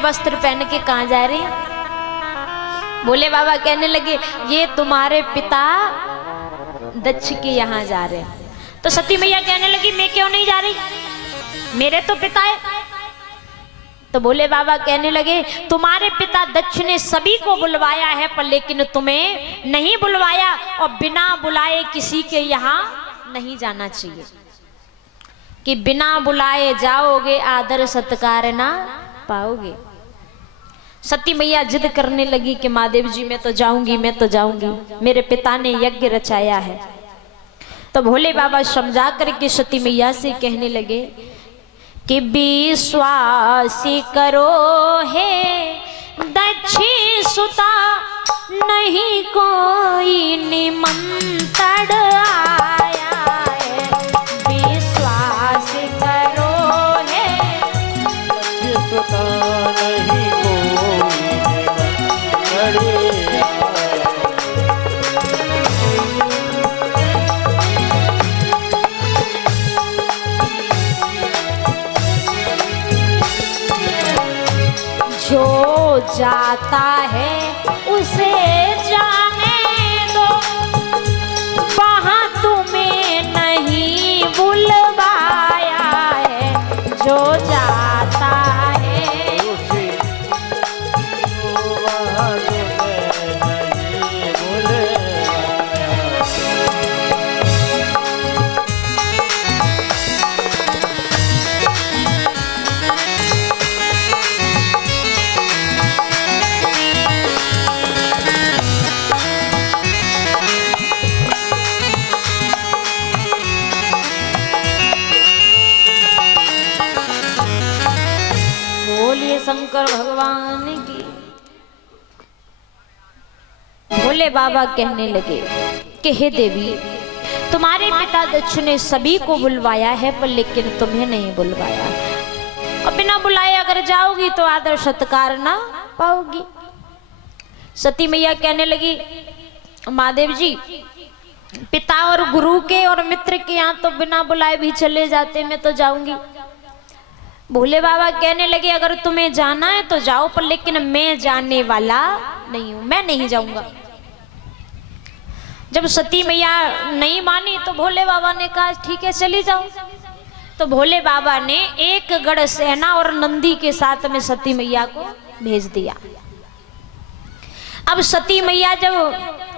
वस्त्र पहन के कहाँ जा रही हैं? भोले बाबा कहने लगे ये तुम्हारे पिता दक्ष के यहाँ जा रहे हैं। तो सती मैया कहने लगी मैं क्यों नहीं जा रही, मेरे तो पिता है। तो भोले बाबा कहने लगे तुम्हारे पिता दक्ष ने सभी को बुलवाया है पर लेकिन तुम्हें नहीं बुलवाया, और बिना बुलाए किसी के यहाँ नहीं जाना चाहिए, कि बिना बुलाए जाओगे आदर सत्कार ना पाओगे। सती मैया जिद करने लगी कि महादेव जी मैं तो जाऊंगी, मैं तो जाऊंगी, मेरे पिता ने यज्ञ रचाया है। तो भोले बाबा समझा करके सती मैया से कहने लगे कि विश्वास करो हे दक्षी सुता, नहीं कोई निमंत्रण आया है। विश्वास करो हे दक्षी सुता, नहीं कोई निमंत्रण आया। जो जाता है उसे जाने दो, वहाँ तुम्हें नहीं बुलवाया है। जो जाता है उसे वहाँ तुम्हें नहीं बुलवाया। बोलिए शंकर भगवान की। भोले बाबा कहने लगे कि हे देवी तुम्हारे पिता दक्ष ने सभी को बुलवाया है पर लेकिन तुम्हें नहीं बुलवाया, और बिना बुलाए अगर जाओगी तो आदर सत्कार ना पाओगी। सती मैया कहने लगी महादेव जी पिता और गुरु के और मित्र के यहाँ तो बिना बुलाए भी चले जाते, मैं तो जाऊंगी। भोले बाबा कहने लगे अगर तुम्हें जाना है तो जाओ, पर लेकिन मैं जाने वाला नहीं हूं, मैं नहीं जाऊंगा। जब सती मैया नहीं मानी तो भोले बाबा ने कहा ठीक है चली जाओ। तो भोले बाबा ने एक गढ़ सेना और नंदी के साथ में सती मैया को भेज दिया। अब सती मैया जब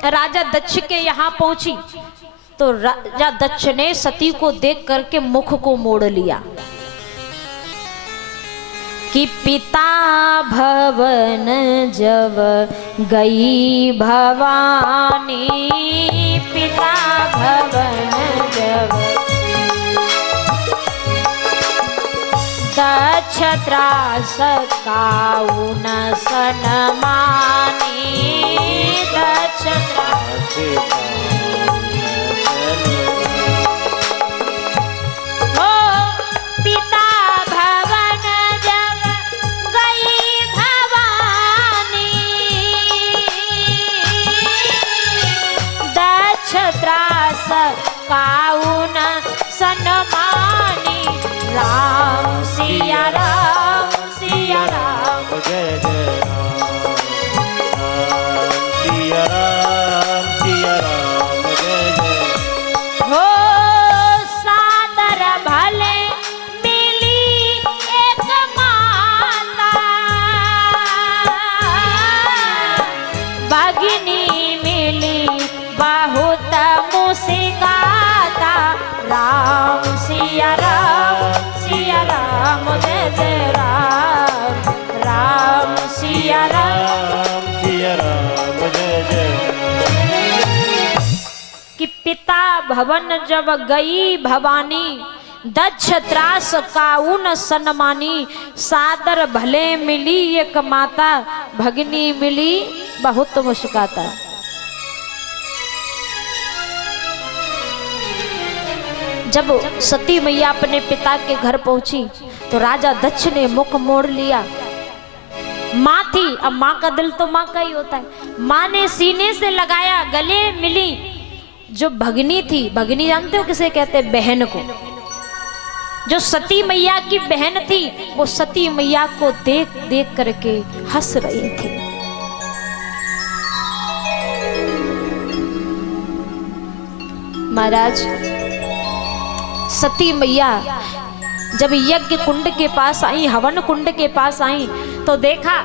राजा दक्ष के यहाँ पहुंची तो राजा दक्ष ने सती को देख करके मुख को मोड़ लिया कि पिता भवन जब गई भवानी, पिता भवन जब दक्ष त्रास काउन सनमानी, दक्ष त्रास काउन सनमानी। राम सिया राम सिया राम जय जय राम, सिया राम सिया राम जय जय। हो सादर भले मिली एक माता, भगिनी मिली बहुत मुस्काता। राम सिया राम जय जय राम, राम सिया राम जय जय। कि पिता भवन जब गई भवानी, दक्ष त्रास काउन सनमानी। सादर भले मिली एक माता, भगिनी मिली बहुत मुस्काता। जब सती मैया अपने पिता के घर पहुंची तो राजा दक्ष ने मुख मोड़ लिया। माँ थी, अब माँ का दिल तो माँ का ही होता है। माँ ने सीने से लगाया, गले मिली। जो भगनी थी, भगनी जानते हो किसे कहते हैं? बहन को। जो सती मैया की बहन थी वो सती मैया को देख देख करके हंस रहे थे। महाराज सती मैया जब यज्ञ कुंड के पास आई, हवन कुंड के पास आई, तो देखा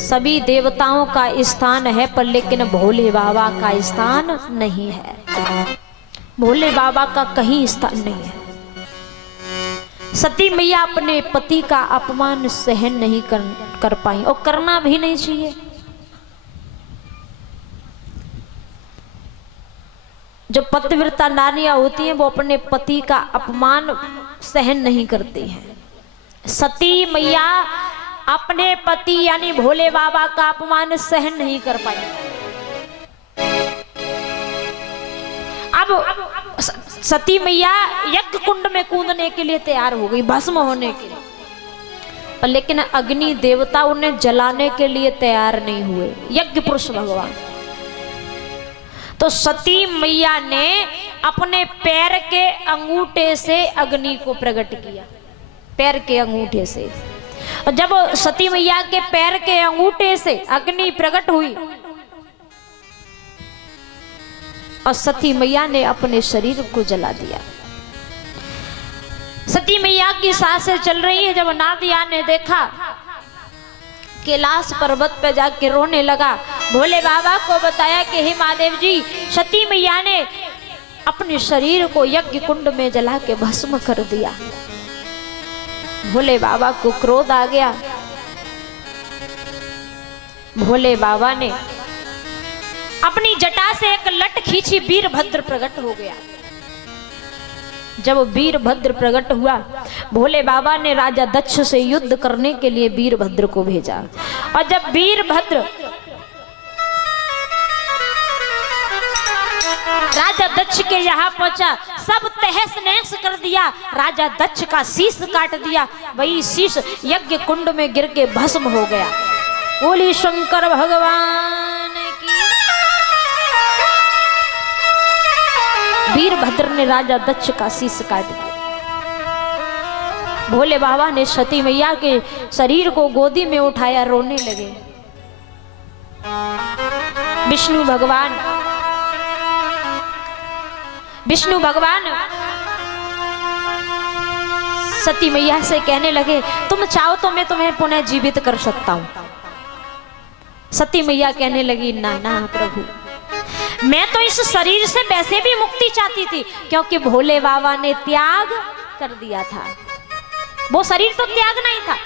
सभी देवताओं का स्थान है पर लेकिन भोले बाबा का स्थान नहीं है। भोले बाबा का कहीं स्थान नहीं है। सती मैया अपने पति का अपमान सहन नहीं कर पाई और करना भी नहीं चाहिए। जो पतिव्रता नारियां होती हैं वो अपने पति का अपमान सहन नहीं करती हैं। सती मैया अपने पति यानी भोले बाबा का अपमान सहन नहीं कर पाई। अब सती मैया यज्ञ कुंड में कूदने के लिए तैयार हो गई, भस्म होने के लिए, पर लेकिन अग्नि देवता उन्हें जलाने के लिए तैयार नहीं हुए, यज्ञ पुरुष भगवान। तो सती मैया ने अपने पैर के अंगूठे से अग्नि को प्रकट किया, पैर के अंगूठे से। और जब सती मैया के पैर के अंगूठे से अग्नि प्रकट हुई और सती मैया ने अपने शरीर को जला दिया। सती मैया की सांसें चल रही है। जब नादिया ने देखा, कैलाश पर्वत पे जाके रोने लगा, भोले बाबा को बताया कि हे महादेव जी, सती मैया ने अपने शरीर को यज्ञ कुंड में जला के भस्म कर दिया। भोले बाबा को क्रोध आ गया। भोले बाबा ने अपनी जटा से एक लट खींची, वीरभद्र प्रकट हो गया। जब वीरभद्र प्रकट हुआ, भोले बाबा ने राजा दक्ष से युद्ध करने के लिए वीरभद्र को भेजा। और जब वीरभद्र राजा दक्ष के यहाँ पहुंचा, सब तहस नहस कर दिया, राजा दक्ष का शीश काट दिया। वही शीश यज्ञ कुंड में गिर के भस्म हो गया। बोली शंकर भगवान की। वीरभद्र ने राजा दक्ष का शीश काट दिया। भोले बाबा ने सती मैया के शरीर को गोदी में उठाया, रोने लगे। विष्णु भगवान सती मैया से कहने लगे, तुम चाहो तो मैं तुम्हें पुनः जीवित कर सकता हूं। सती मैया कहने लगी, ना ना प्रभु, मैं तो इस शरीर से वैसे भी मुक्ति चाहती थी, क्योंकि भोले बाबा ने त्याग कर दिया था। वो शरीर तो त्यागना ही था,